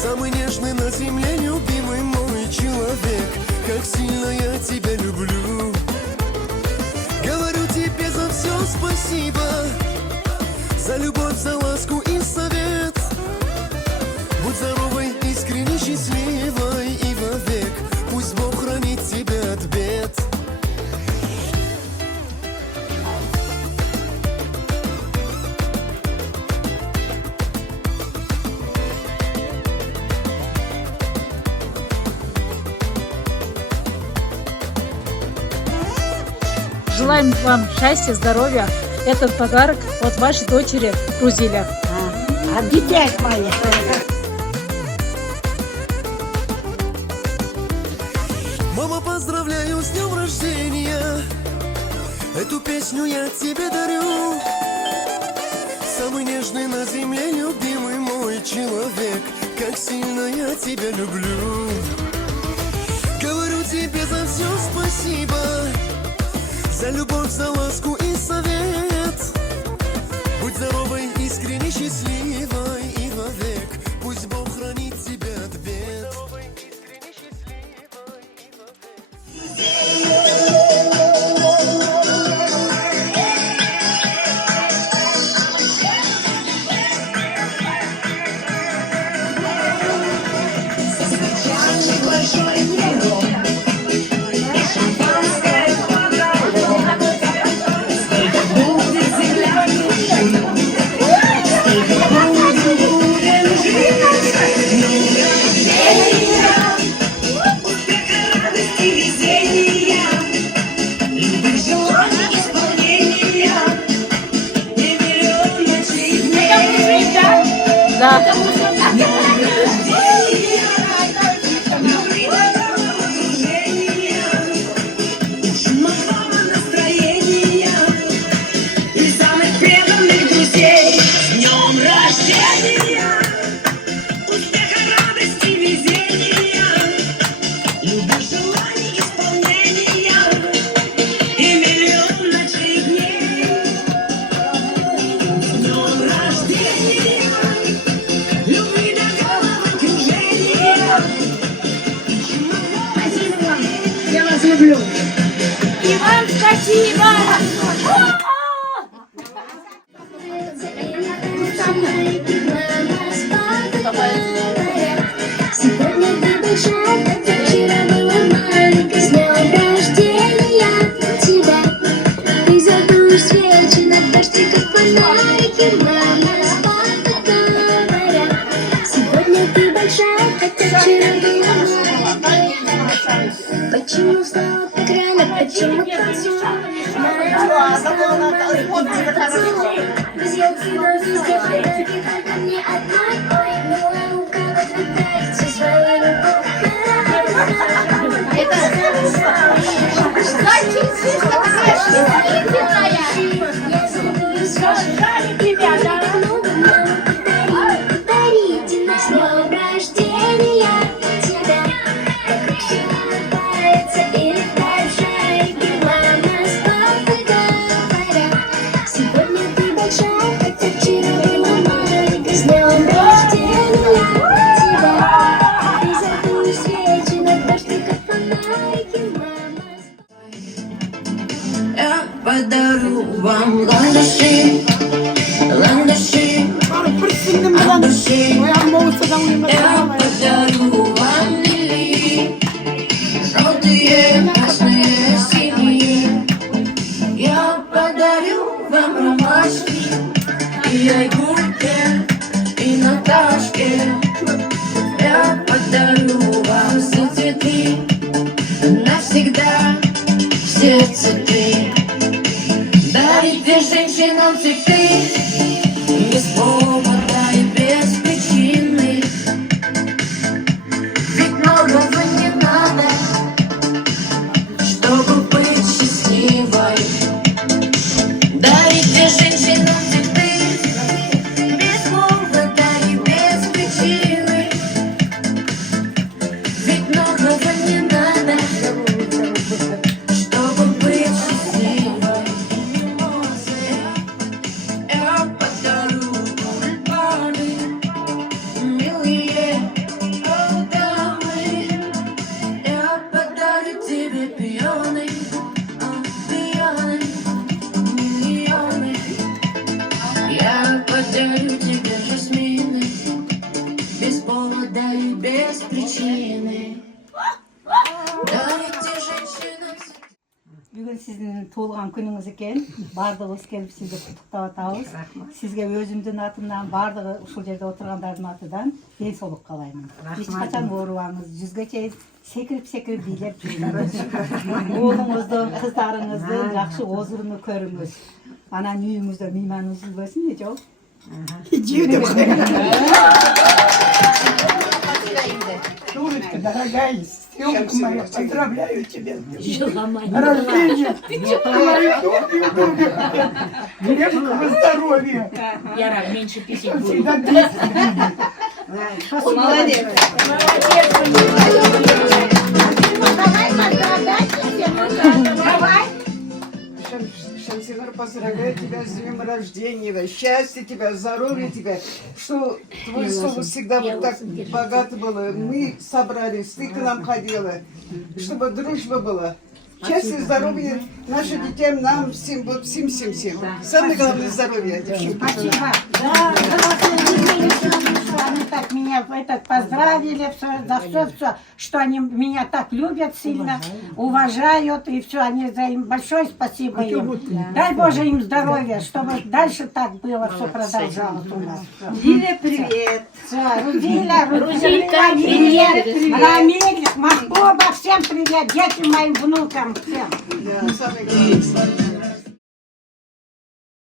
Самый нежный на земле, любимый мой человек. Как сильно я тебя люблю. Говорю тебе за все спасибо, за любовь, за ласку и совет. Будь здоровой, искренне счастливой и вовек. Пусть Бог хранит тебя от бед. Желаем вам счастья, здоровья. Этот подарок от вашей дочери Рузиля. От детей моих. Мама, поздравляю с днем рождения. Эту песню я тебе дарю. Самый нежный на земле, любимый мой человек. Как сильно я тебя люблю. Говорю тебе за все спасибо, за любовь, за ласку и совет. Будь здоровой, искренне счастливой и вовек. Пусть Бог хранит тебя от бед. Да. И самых преданных друзей. С днем рождения! Успеха, радости, везения, любых желаний, исполнения и миллион ночных дней. С днем рождения! Любви до головы кружения. Спасибо вам! Я вас люблю! И вам спасибо! Сегодня ты большая, как вчера была маленькой. С днем рождения тебя. Ты задуешь свечи на дождь, как фонарики. Мама с папой говорят. Сегодня ты большая, как вчера была маленькой. Почему стало так рано, почему так сложно? Моя стала маленькой. Без елки до везде подарки, только мне одной. Ой, ну у кого цветает со своей любовью. Подарите на с днем рождения тебя. Вокруг все улыбается и летает шарики. Мама с папой говорят. Сегодня ты большая, хотя вчера была маленькой. С днем рождения тебя. Ты задуешь свечи на дождь, как фонарики. Мама с Я подарю вам ландыши, ландыши, от души. Я подарю вам лилии, желтые, красные, синие. Я подарю вам ромашки и айгульке, и Наташке. Я подарю вам все цветы, навсегда все цветы. Дарите женщинам цветы без повода и без причины. Ведь многого не надо, чтобы быть счастливой. Дарите женщинам цветы без повода и без причины. Ведь многого не надо, чтобы быть счастливой. Я причины. Да, ведь те женщины... Бүгін сіздің туылған күніңіз екен. Бардығы келіп сізді құттықтап атабыз. Сізге өзімдің атымнан, бардығы ушул жерде отырғандардың атынан денсаулық қалаймын. Ешқашан ауырмаңыз, жүзге чейин секіріп билеп жүріңіз. Оğлуңуздун, қыздарыңыздың жақсы озырыны көріңіз. Анан үйіңізде мейман үзілбесін, не жоқ? Шурочка, дорогая, съемка моя, поздравляю тебя с рождением. Крепкого здоровья. Яра, меньше писек будет. Всегда близко. Молодец. Шамсинар, поздравляю тебя с днем рождения, счастья тебя, здоровья тебя, что твой стол всегда вот так богато было. Мы собрались, ты к нам ходила, чтобы дружба была. Счастье, здоровье нашим детям, нам всем, вот всем. Самое главное здоровье, девчонки. Спасибо. Да, что они так меня поздравили, за все, что они меня так любят сильно, уважают, и все, они за им большое спасибо им. Дай Боже им здоровья, чтобы дальше так было, все продолжалось у нас. Диля, привет! Рудиля, привет! Рамиль, Махбуба, всем привет, детям моим внукам, всем. Да, самое главное.